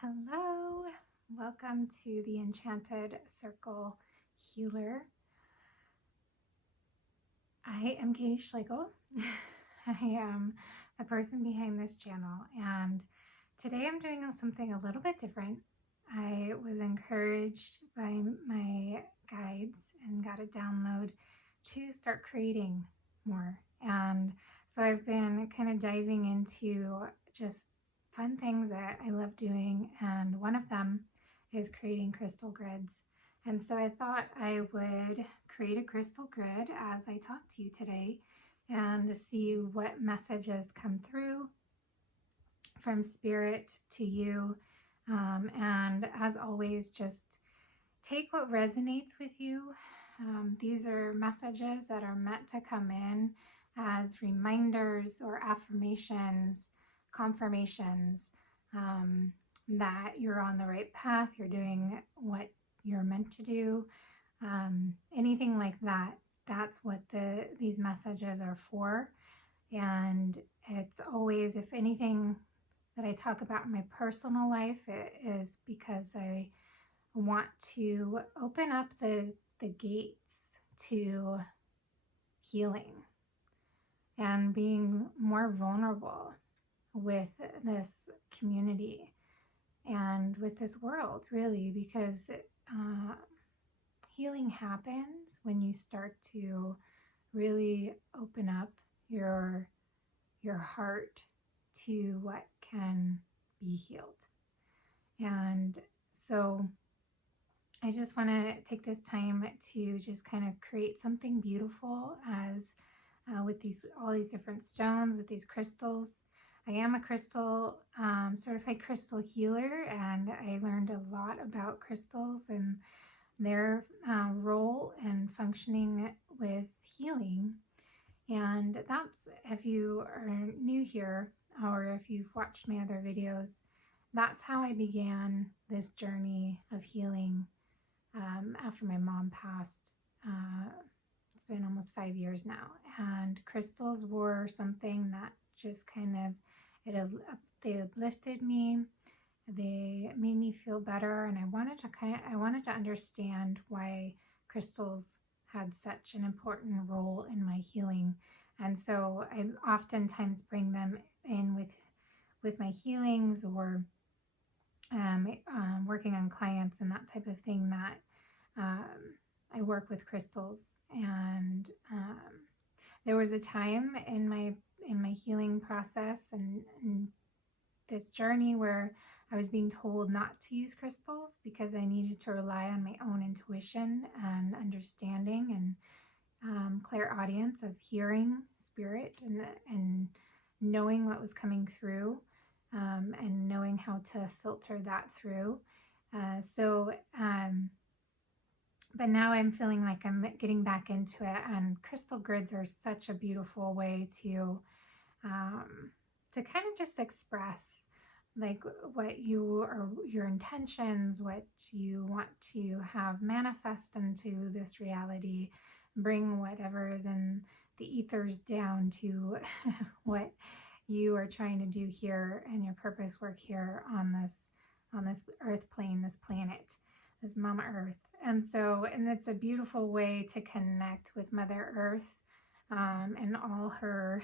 Hello, welcome to the Enchanted Circle Healer. I am Katie Schlegel. I am the person behind this channel, and today I'm doing something a little bit different. I was encouraged by my guides and got a download to start creating more. And so I've been kind of diving into just fun things that I love doing, and one of them is creating crystal grids. And so I thought I would create a crystal grid as I talk to you today and see what messages come through from spirit to you. And as always, just take what resonates with you. These are messages that are meant to come in as reminders or affirmations, confirmations that you're on the right path, you're doing what you're meant to do, anything like that. That's what these messages are for. And it's always, if anything that I talk about in my personal life, it is because I want to open up the gates to healing and being more vulnerable with this community and with this world, really, because healing happens when you start to really open up your heart to what can be healed. And so I just want to take this time to just kind of create something beautiful as with all these different stones, with these crystals. I am a crystal certified crystal healer, and I learned a lot about crystals and their role and functioning with healing. And that's, if you are new here or if you've watched my other videos, that's how I began this journey of healing after my mom passed. It's been almost 5 years now, and crystals were something that just kind of they uplifted me. They made me feel better, and I wanted to understand why crystals had such an important role in my healing. And so I oftentimes bring them in with my healings, or working on clients and that type of thing, that I work with crystals. And there was a time in my healing process and this journey where I was being told not to use crystals because I needed to rely on my own intuition and understanding and clairaudience of hearing spirit and knowing what was coming through, and knowing how to filter that through. But now I'm feeling like I'm getting back into it, and crystal grids are such a beautiful way to kind of just express like what your intentions, what you want to have manifest into this reality, bring whatever is in the ethers down to what you are trying to do here and your purpose work here on this earth plane, this planet, this Mama Earth. And it's a beautiful way to connect with Mother Earth, and all her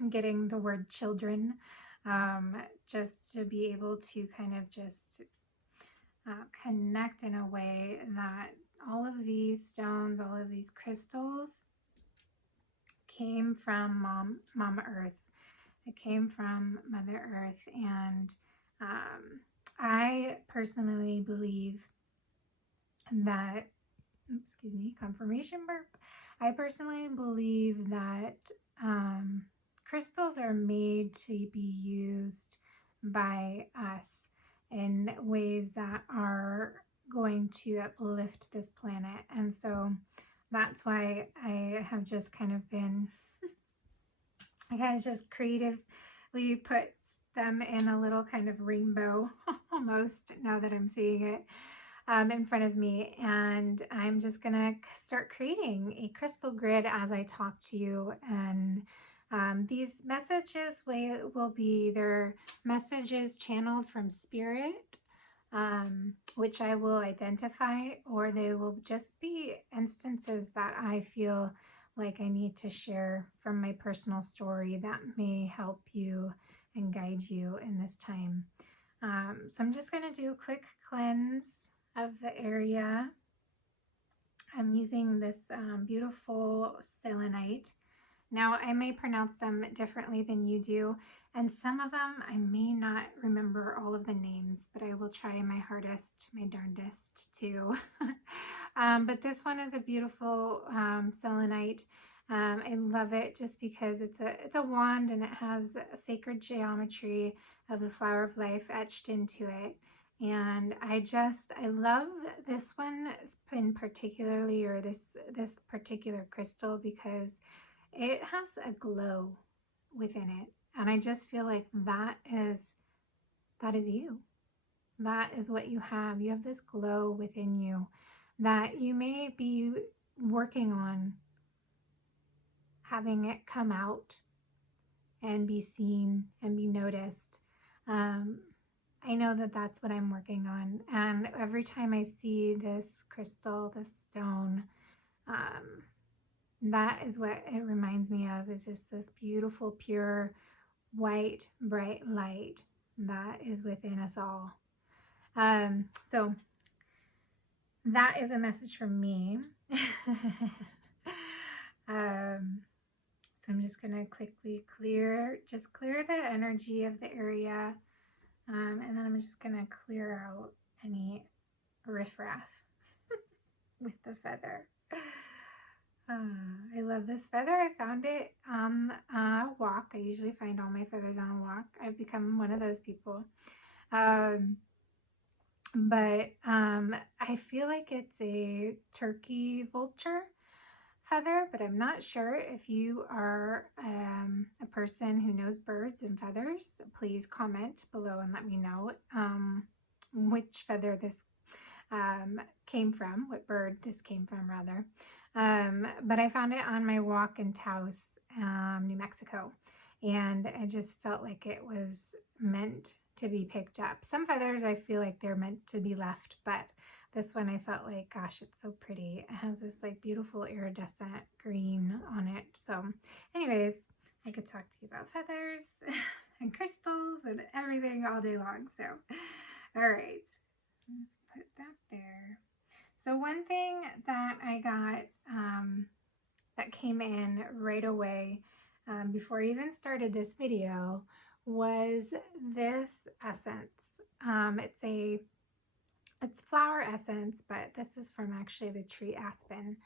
I'm getting the word children, just to be able to kind of just connect in a way that all of these stones, all of these crystals came from Mama Earth. It came from Mother Earth. And I personally believe that, excuse me, confirmation burp. I personally believe that crystals are made to be used by us in ways that are going to uplift this planet. And so that's why I have just kind of been, I kind of just creatively put them in a little kind of rainbow almost, now that I'm seeing it in front of me. And I'm just gonna start creating a crystal grid as I talk to you, and These messages will be either messages channeled from spirit, which I will identify, or they will just be instances that I feel like I need to share from my personal story that may help you and guide you in this time. So I'm just going to do a quick cleanse of the area. I'm using this beautiful selenite. Now, I may pronounce them differently than you do, and some of them I may not remember all of the names, but I will try my hardest, my darndest to. But this one is a beautiful selenite. I love it just because it's a wand and it has a sacred geometry of the flower of life etched into it. And I love this one in particularly, or this particular crystal, because it has a glow within it. And I just feel like that is you. That is what you have. You have this glow within you that you may be working on having it come out and be seen and be noticed. I know that that's what I'm working on. And every time I see this crystal, this stone, that is what it reminds me of, is just this beautiful, pure, white, bright light that is within us all. So that is a message from me. So I'm just going to quickly clear the energy of the area. And then I'm just going to clear out any riffraff with the feather. I love this feather. I found it on a walk. I usually find all my feathers on a walk. I've become one of those people. But I feel like it's a turkey vulture feather, but I'm not sure. If you are a person who knows birds and feathers, please comment below and let me know which feather this came from, what bird this came from rather. But I found it on my walk in Taos, New Mexico, and I just felt like it was meant to be picked up. Some feathers I feel like they're meant to be left, but this one I felt like, gosh, it's so pretty. It has this like beautiful iridescent green on it. So anyways, I could talk to you about feathers and crystals and everything all day long. So, all right, let's put that there. So one thing that I got that came in right away before I even started this video was this essence. It's flower essence, but this is from actually the tree aspen.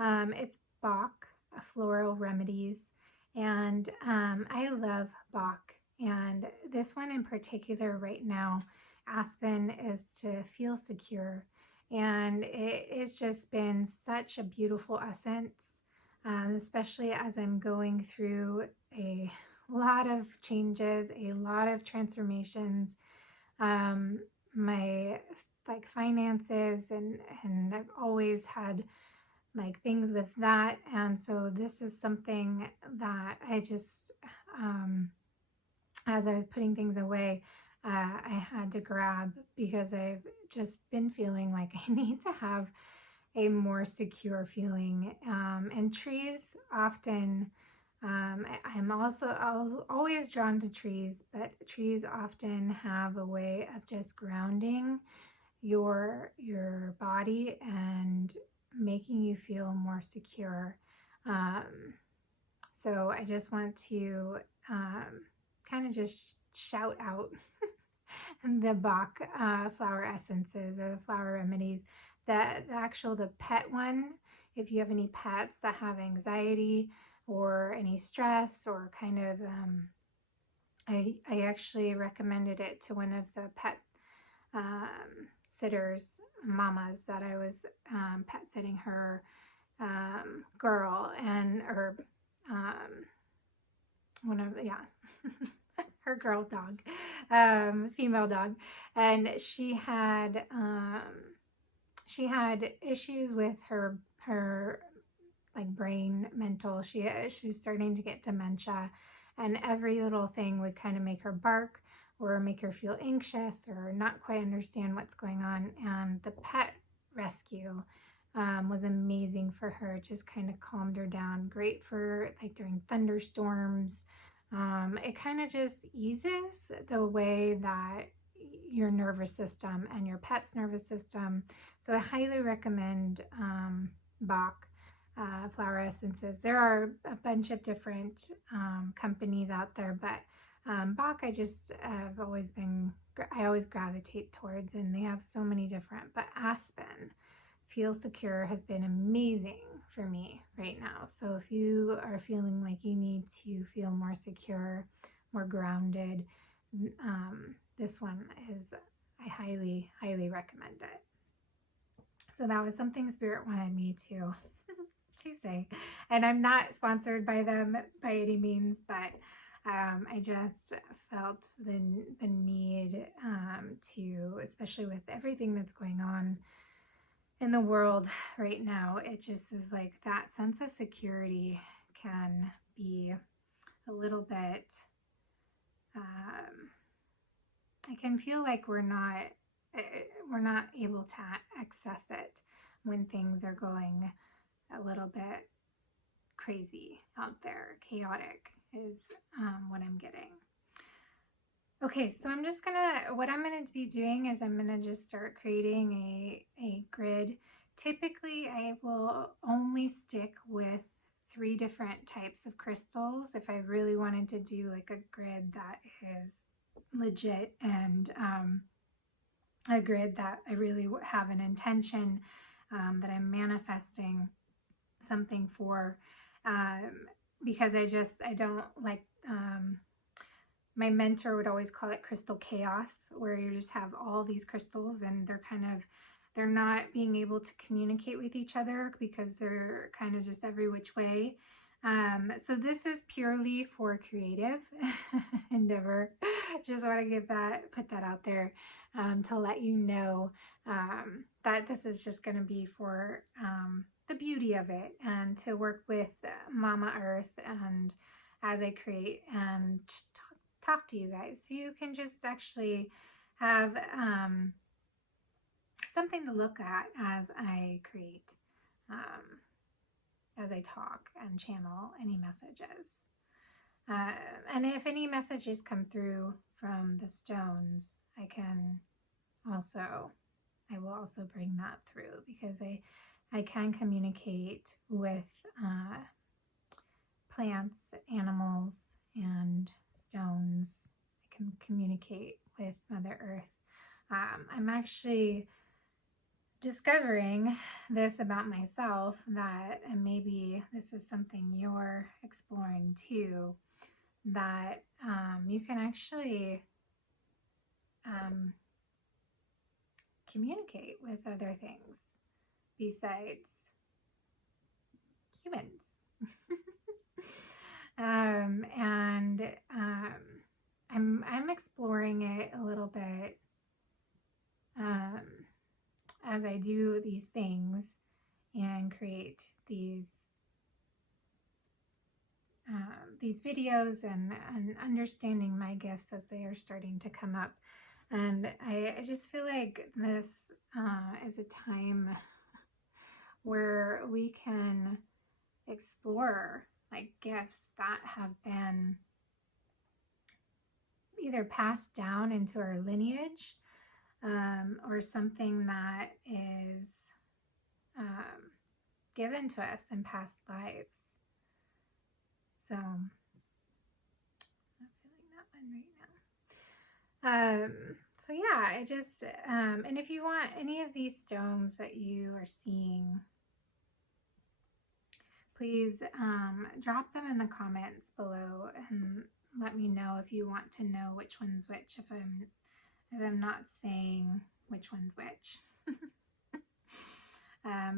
It's Bach Floral Remedies, and I love Bach. And this one in particular right now, aspen, is to feel secure. And it has just been such a beautiful essence, especially as I'm going through a lot of changes, a lot of transformations. My like finances and I've always had like things with that, and so this is something that I just as I was putting things away, I had to grab, because I've just been feeling like I need to have a more secure feeling. And trees often, I'm always drawn to trees, but trees often have a way of just grounding your body and making you feel more secure. So I just want to kind of just shout out the Bach flower essences, or the flower remedies. The pet one, if you have any pets that have anxiety or any stress or kind of, I actually recommended it to one of the pet sitters, mamas, that I was pet sitting her girl, and or one of, yeah, her girl dog, female dog, and she had issues with her like brain mental. She's starting to get dementia, and every little thing would kind of make her bark or make her feel anxious or not quite understand what's going on. And the pet rescue was amazing for her. It just kind of calmed her down. Great for like during thunderstorms. It kind of just eases the way that your nervous system and your pet's nervous system. So I highly recommend Bach flower essences. There are a bunch of different companies out there, but Bach I always gravitate towards, and they have so many different. But Aspen Feel Secure has been amazing for me right now. So if you are feeling like you need to feel more secure, more grounded, this one I highly, highly recommend it. So that was something Spirit wanted me to say. And I'm not sponsored by them by any means, but I just felt the need to, especially with everything that's going on in the world right now, it just is like that sense of security can be a little bit, it can feel like we're not able to access it when things are going a little bit crazy out there. Chaotic is what I'm getting. Okay, so what I'm gonna be doing is I'm gonna just start creating a grid. Typically, I will only stick with 3 different types of crystals if I really wanted to do like a grid that is legit and a grid that I really have an intention that I'm manifesting something for, because I don't like, my mentor would always call it crystal chaos, where you just have all these crystals and they're not being able to communicate with each other because they're kind of just every which way. So this is purely for creative endeavor. Just want to put that out there, to let you know that this is just going to be for the beauty of it and to work with Mama Earth and as I create and talk to you guys. So you can just actually have something to look at as I create, as I talk and channel any messages. And if any messages come through from the stones, I will also bring that through, because I can communicate with plants, animals, and stones. I can communicate with Mother Earth. I'm actually discovering this about myself, and maybe this is something you're exploring too, that you can actually communicate with other things besides humans. I'm exploring it a little bit as I do these things and create these videos and understanding my gifts as they are starting to come up. And I just feel like this is a time where we can explore like gifts that have been either passed down into our lineage, or something that is given to us in past lives. So I'm not feeling that one right now. So yeah, I just, and if you want any of these stones that you are seeing, please drop them in the comments below and let me know if you want to know which one's which, if I'm not saying which one's which.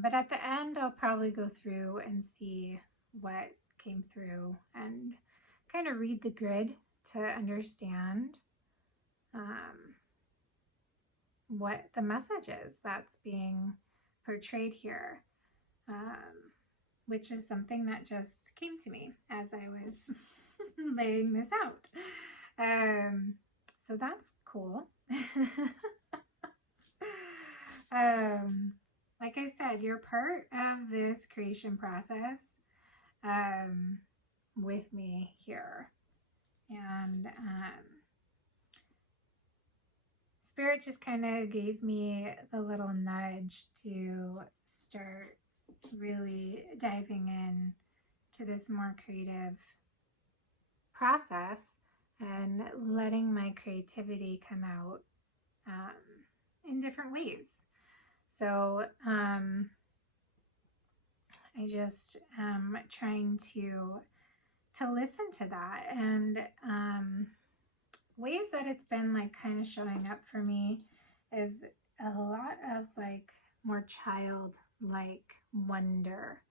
But at the end, I'll probably go through and see what came through and kind of read the grid to understand what the message is that's being portrayed here. which is something that just came to me as I was laying this out. So that's cool. Like I said, you're part of this creation process with me here. And Spirit just kind of gave me the little nudge to start really diving in to this more creative process and letting my creativity come out in different ways. So I just am trying to listen to that, and ways that it's been like kind of showing up for me is a lot of like more childlike wonder.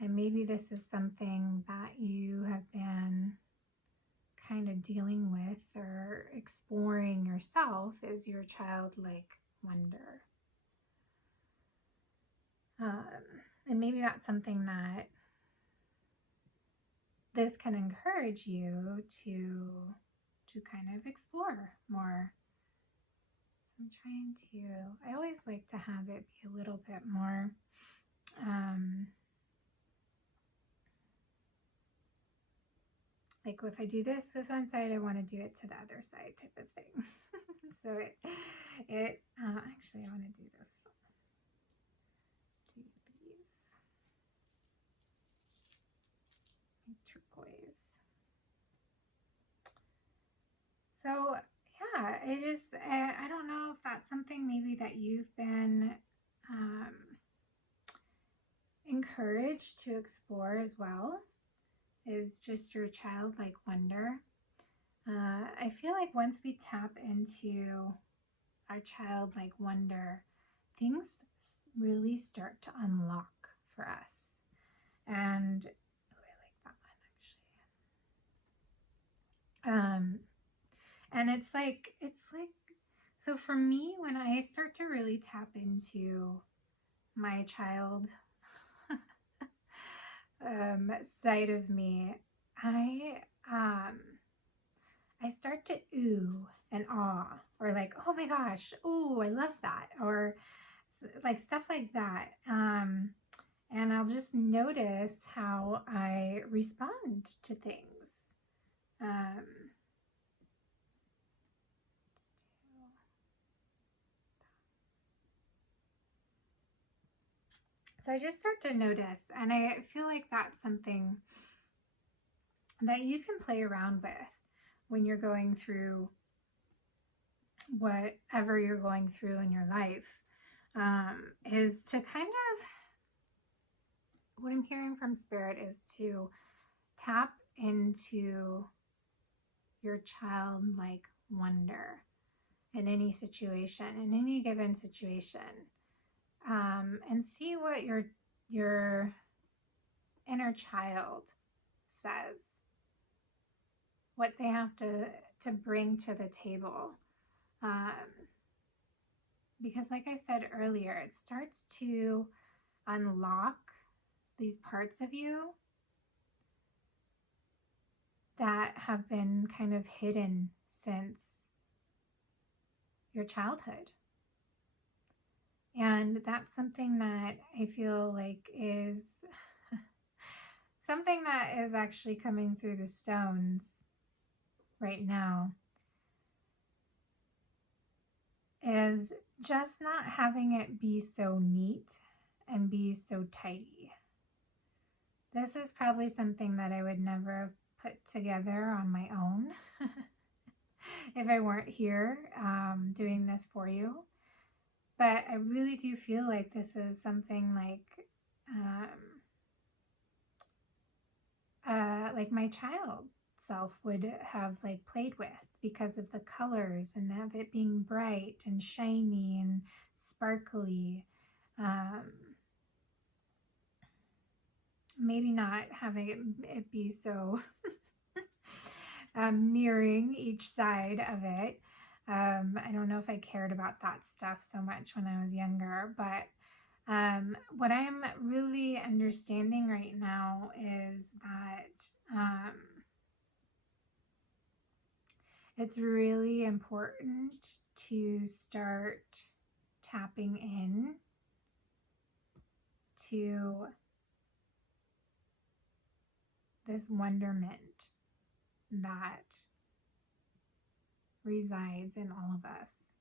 And maybe this is something that you have been kind of dealing with or exploring yourself, is your childlike wonder. And maybe that's something that this can encourage you to kind of explore more. So I'm trying to, I always like to have it be a little bit more like if I do this with one side, I want to do it to the other side type of thing. So it actually I want to do this. Do these turquoise. So yeah, it is. I don't know if that's something maybe that you've been encouraged to explore as well, is just your childlike wonder. I feel like once we tap into our childlike wonder, things really start to unlock for us. And I like that one actually. And it's like so for me, when I start to really tap into my child side of me, I start to ooh and awe, or like, oh my gosh, oh, I love that, or like stuff like that. And I'll just notice how I respond to things. So I just start to notice, and I feel like that's something that you can play around with when you're going through whatever you're going through in your life, is to kind of, what I'm hearing from Spirit is to tap into your childlike wonder in any situation, in any given situation, and see what your inner child says, what they have to bring to the table. Because like I said earlier, it starts to unlock these parts of you that have been kind of hidden since your childhood. And that's something that I feel like is something that is actually coming through the stones right now, is just not having it be so neat and be so tidy. This is probably something that I would never have put together on my own if I weren't here doing this for you. But I really do feel like this is something like my child self would have like played with, because of the colors and of it being bright and shiny and sparkly. Maybe not having it be so mirroring each side of it. I don't know if I cared about that stuff so much when I was younger, but What I'm really understanding right now is that it's really important to start tapping in to this wonderment that resides in all of us.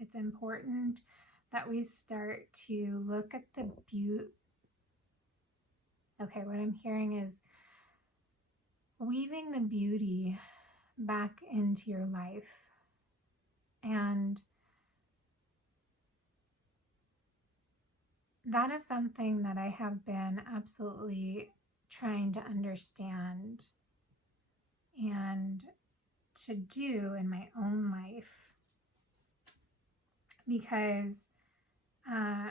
It's important that we start to look at the beauty. Okay, what I'm hearing is weaving the beauty back into your life. And that is something that I have been absolutely trying to understand and to do in my own life, because um,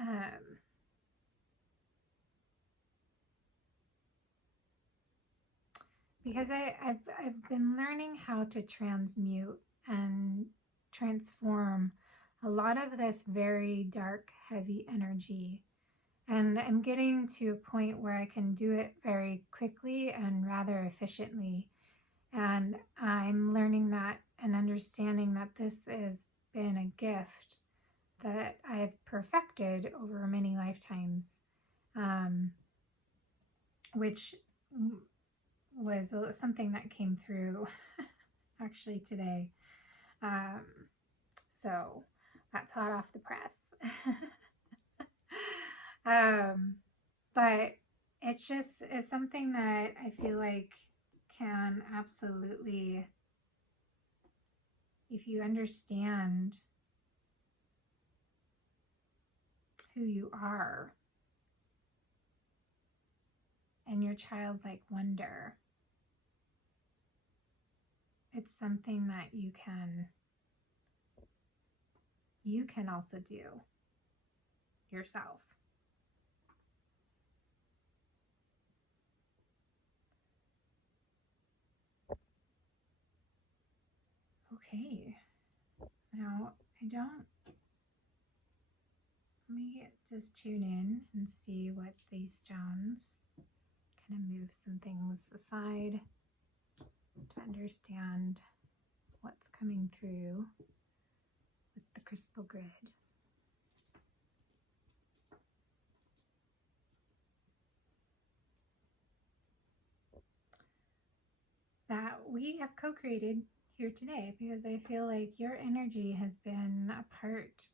um, I've been learning how to transmute and transform a lot of this very dark, heavy energy. And I'm getting to a point where I can do it very quickly and rather efficiently. And I'm learning that and understanding that this has been a gift that I've perfected over many lifetimes, which was something that came through actually today. Um, so that's hot off the press. But it's just is something that I feel like can absolutely, if you understand who you are and your childlike wonder, it's something that you can also do yourself. Okay, now let me just tune in and see what these stones, kind of move some things aside to understand what's coming through with the crystal grid. That we have co-created here today, because I feel like your energy has been a part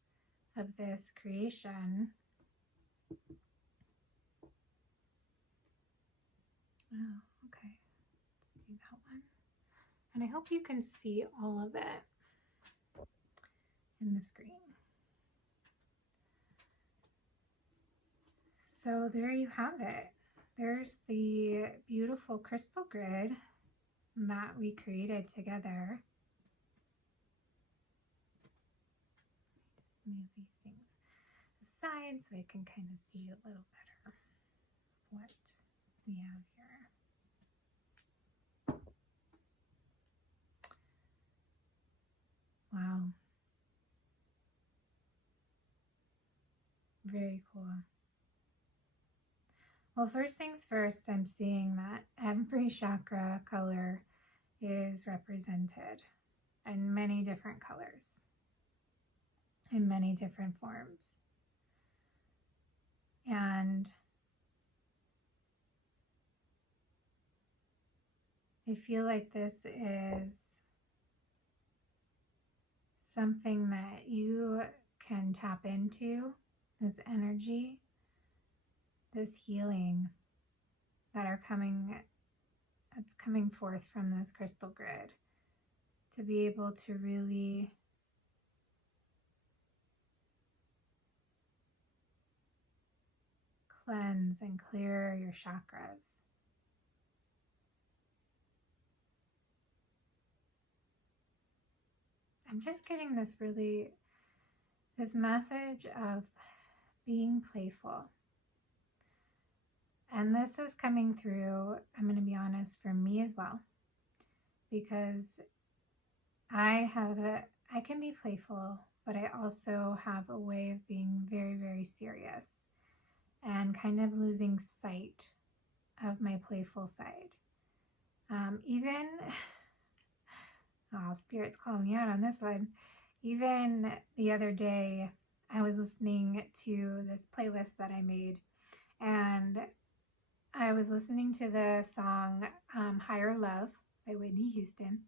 of this creation. Oh, okay. Let's do that one. And I hope you can see all of it in the screen. So there you have it. There's the beautiful crystal grid that we created together. Just move these things aside so I can kind of see a little better what we have here. Wow. Very cool. Well, first things first, I'm seeing that every chakra color is represented in many different colors, in many different forms. And I feel like this is something that you can tap into, this energy, this healing that's coming forth from this crystal grid, to be able to really cleanse and clear your chakras. I'm just getting this message of being playful. And this is coming through, I'm going to be honest, for me as well, because I can be playful, but I also have a way of being very, very serious and kind of losing sight of my playful side. Even, oh, Spirit's calling me out on this one. Even the other day, I was listening to this playlist that I made, and I was listening to the song Higher Love by Whitney Houston,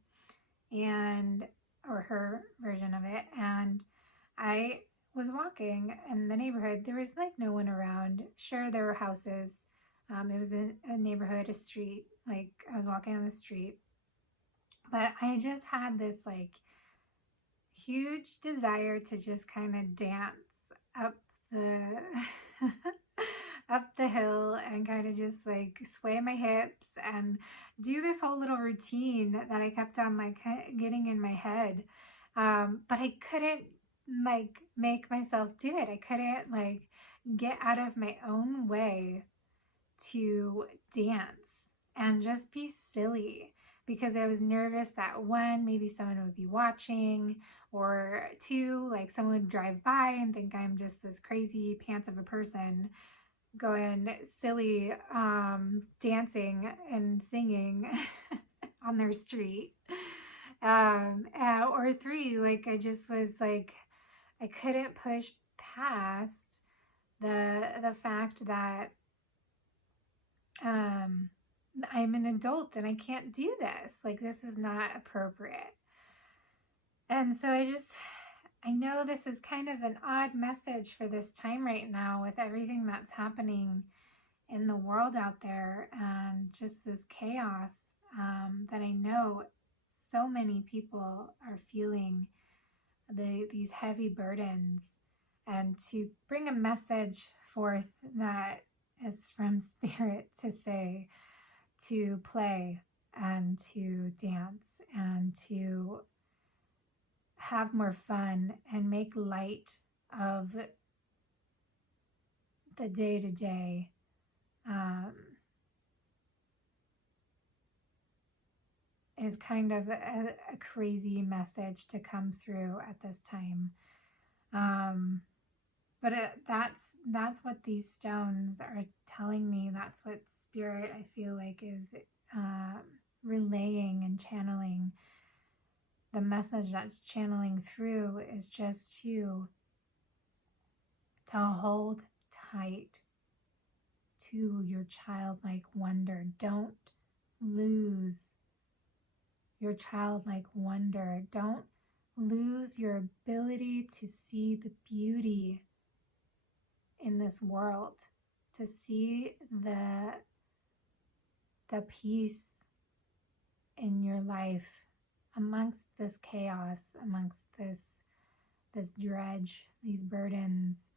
and or her version of it. And I was walking in the neighborhood. There was like no one around. Sure, there were houses. It was in a neighborhood, a street. Like I was walking on the street, but I just had this like huge desire to just kind of dance up the up the hill and kind of just like sway my hips and do this whole little routine that I kept on like getting in my head. But I couldn't like make myself do it. I couldn't like get out of my own way to dance and just be silly because I was nervous that one, maybe someone would be watching, or two, like someone would drive by and think I'm just this crazy pants of a person going silly, dancing and singing on their street. Or three, like I just was like, I couldn't push past the fact that I'm an adult and I can't do this. Like, this is not appropriate. And so I know this is kind of an odd message for this time right now with everything that's happening in the world out there and just this chaos that I know so many people are feeling these heavy burdens, and to bring a message forth that is from Spirit to say to play and to dance and to have more fun and make light of the day-to-day. Is kind of a crazy message to come through at this time. But that's what these stones are telling me. That's what Spirit, I feel like, is relaying and channeling. The message that's channeling through is just to hold tight to your childlike wonder. Don't lose your childlike wonder. Don't lose your ability to see the beauty in this world, to see the peace in your life amongst this chaos, amongst this dredge, these burdens.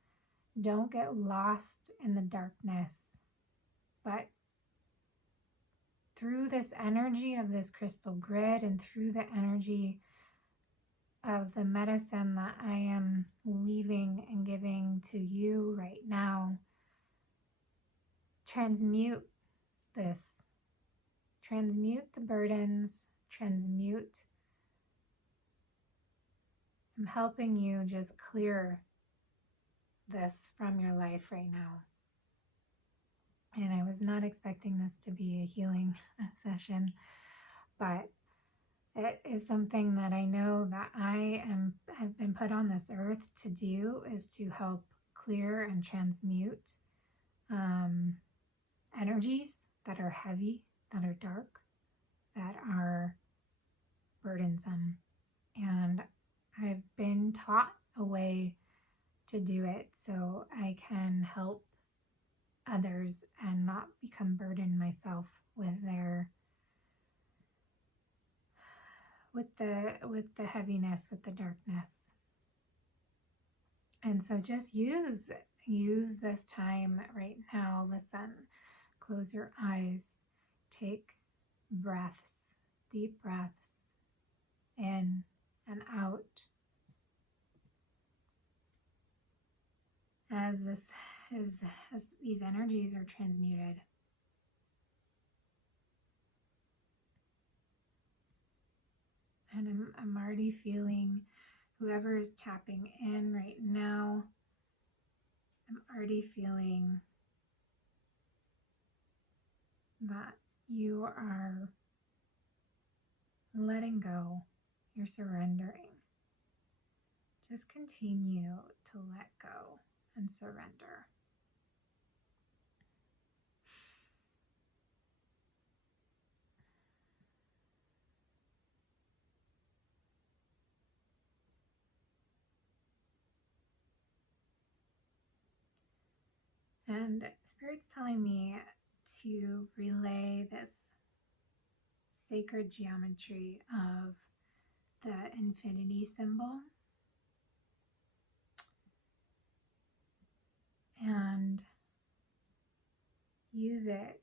Don't get lost in the darkness, but through this energy of this crystal grid and through the energy of the medicine that I am weaving and giving to you right now, transmute this. Transmute the burdens, transmute. I'm helping you just clear this from your life right now. And I was not expecting this to be a healing session, but it is something that I know that have been put on this earth to do, is to help clear and transmute energies that are heavy, that are dark, that are burdensome. And I've been taught a way to do it so I can help others and not become burdened myself with the heaviness, with the darkness. And so just use this time right now. Listen, close your eyes, take breaths, deep breaths in and out, as these energies are transmuted. And I'm already feeling whoever is tapping in right now, I'm already feeling that you are letting go, you're surrendering. Just continue to let go and surrender. And Spirit's telling me to relay this sacred geometry of the infinity symbol and use it,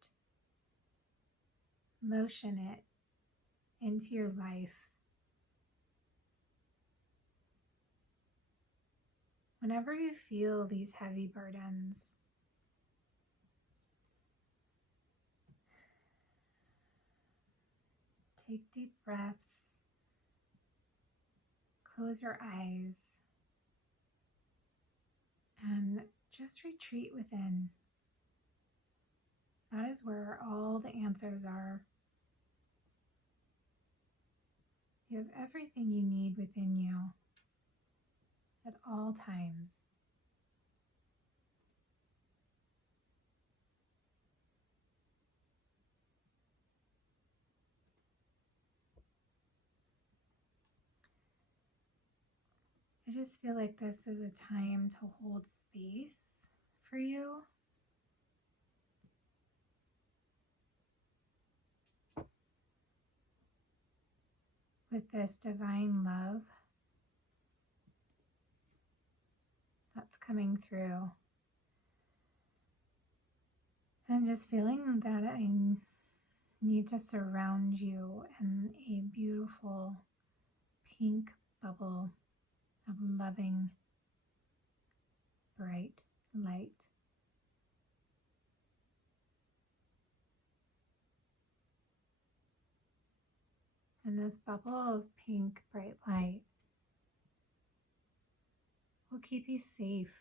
motion it into your life. Whenever you feel these heavy burdens, take deep breaths, close your eyes, and just retreat within. That is where all the answers are. You have everything you need within you at all times. I just feel like this is a time to hold space for you. With this divine love that's coming through. I'm just feeling that I need to surround you in a beautiful pink bubble of loving, bright light. And this bubble of pink, bright light will keep you safe.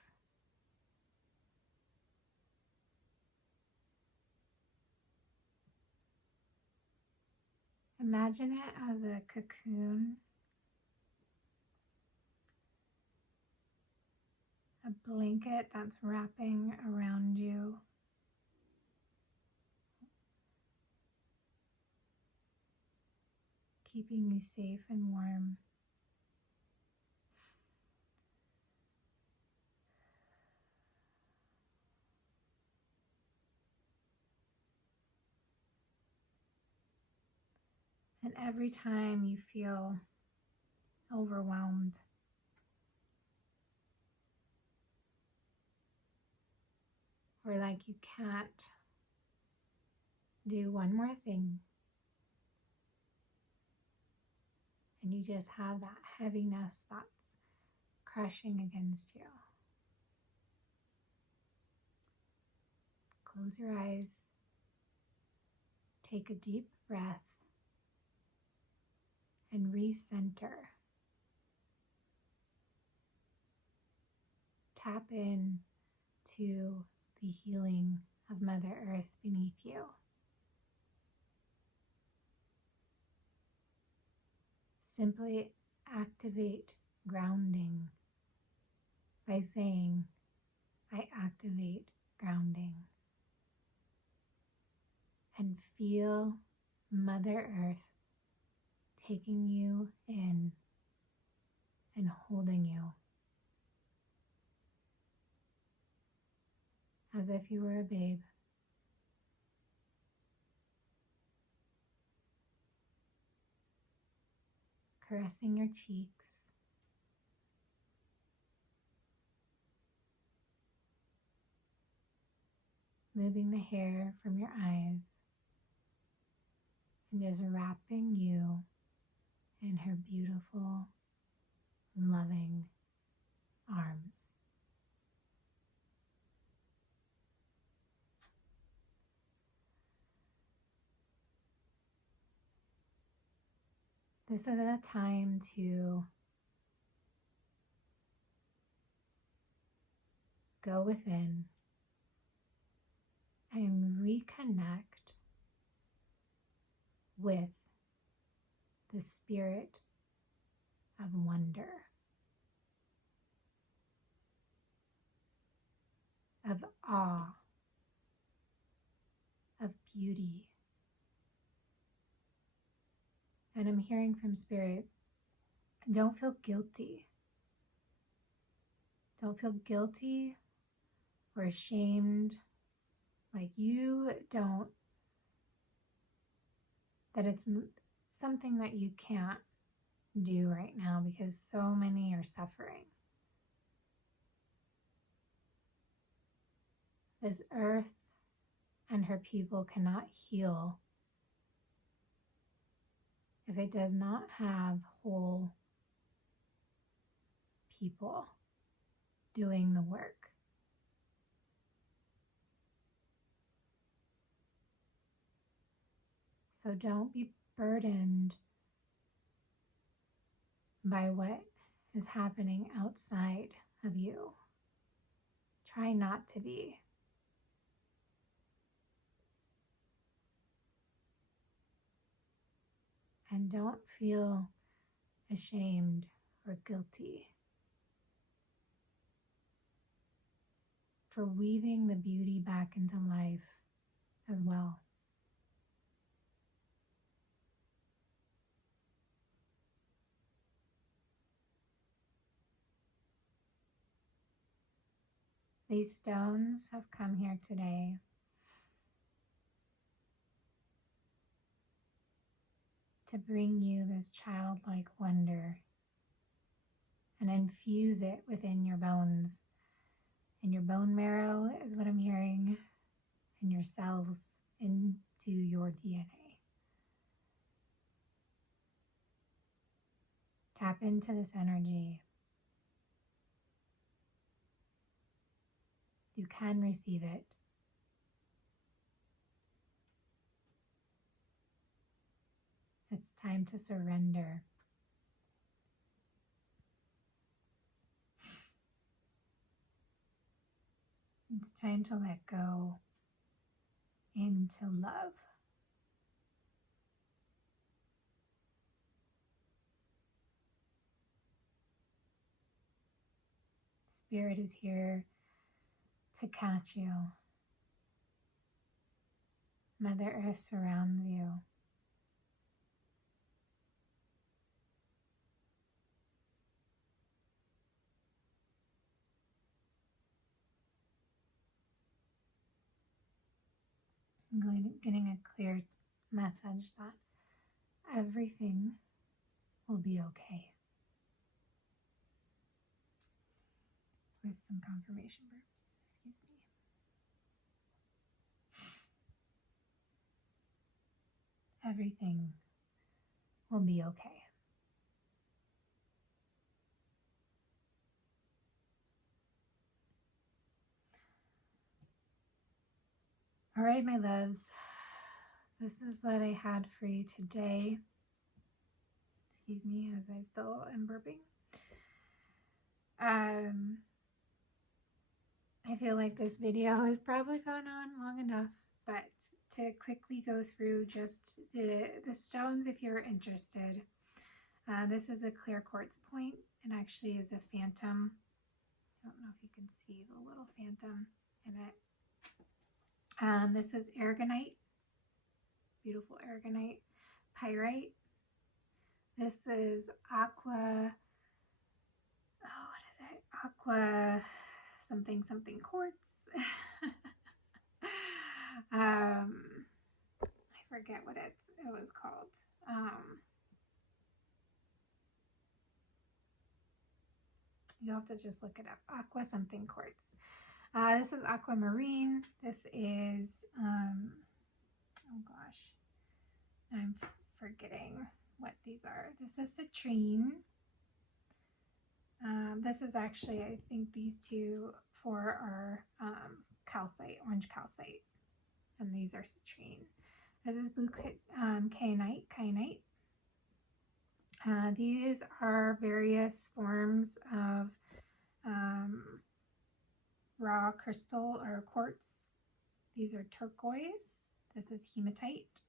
Imagine it as a cocoon, a blanket that's wrapping around you. Keeping you safe and warm. And every time you feel overwhelmed, or like you can't do one more thing, and you just have that heaviness that's crushing against you, close your eyes, take a deep breath, and recenter. Tap in to the healing of Mother Earth beneath you. Simply activate grounding by saying, I activate grounding. And feel Mother Earth taking you in and holding you as if you were a babe. Caressing your cheeks, moving the hair from your eyes, and just wrapping you in her beautiful, loving arms. This is a time to go within and reconnect with the spirit of wonder, of awe, of beauty. And I'm hearing from Spirit, don't feel guilty. Don't feel guilty or ashamed, like you don't, that it's something that you can't do right now because so many are suffering. This earth and her people cannot heal if it does not have whole people doing the work. So don't be burdened by what is happening outside of you. Try not to be. And don't feel ashamed or guilty for weaving the beauty back into life as well. These stones have come here today to bring you this childlike wonder and infuse it within your bones. And your bone marrow is what I'm hearing, and your cells into your DNA. Tap into this energy. You can receive it. It's time to surrender. It's time to let go into love. Spirit is here to catch you. Mother Earth surrounds you. I'm getting a clear message that everything will be okay. With some confirmation burps, excuse me. Everything will be okay. All right, my loves, this is what I had for you today. Excuse me as I still am burping. I feel like this video has probably gone on long enough, but to quickly go through just the stones if you're interested. This is a clear quartz point. It actually is a phantom. I don't know if you can see the little phantom in it. This is aragonite, beautiful aragonite. Pyrite. This is aqua, what is it? Aqua something something quartz. I forget what it was called. You'll have to just look it up. Aqua something quartz. This is aquamarine. This is, oh gosh, I'm forgetting what these are. This is citrine. This is actually, I think these two four are calcite, orange calcite, and these are citrine. This is blue kyanite. These are various forms of raw crystal or quartz. These are turquoise. This is hematite.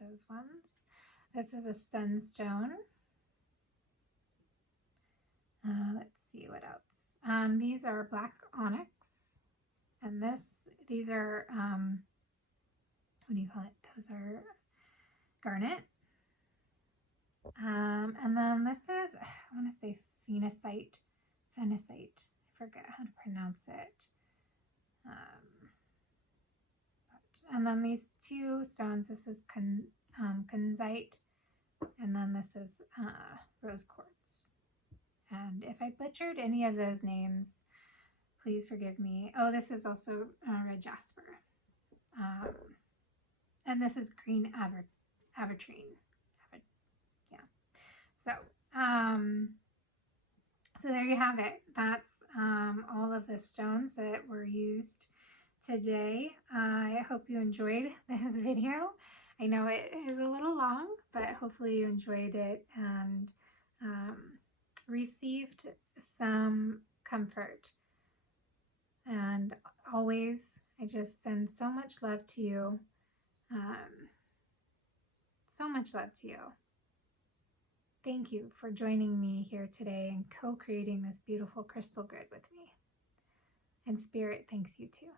Those ones. This is a sunstone. Let's see what else. These are black onyx, and these are what do you call it? Those are garnet. And then this is, I want to say phenacite. I forget how to pronounce it. And then these two stones, this is kunzite, and then this is rose quartz. And if I butchered any of those names, please forgive me. Oh, this is also red jasper. And this is green avitrine. Yeah. So, so there you have it. That's all of the stones that were used today. I hope you enjoyed this video. I know it is a little long, but hopefully you enjoyed it and received some comfort. And always, I just send so much love to you. So much love to you. Thank you for joining me here today and co-creating this beautiful crystal grid with me. And Spirit thanks you too.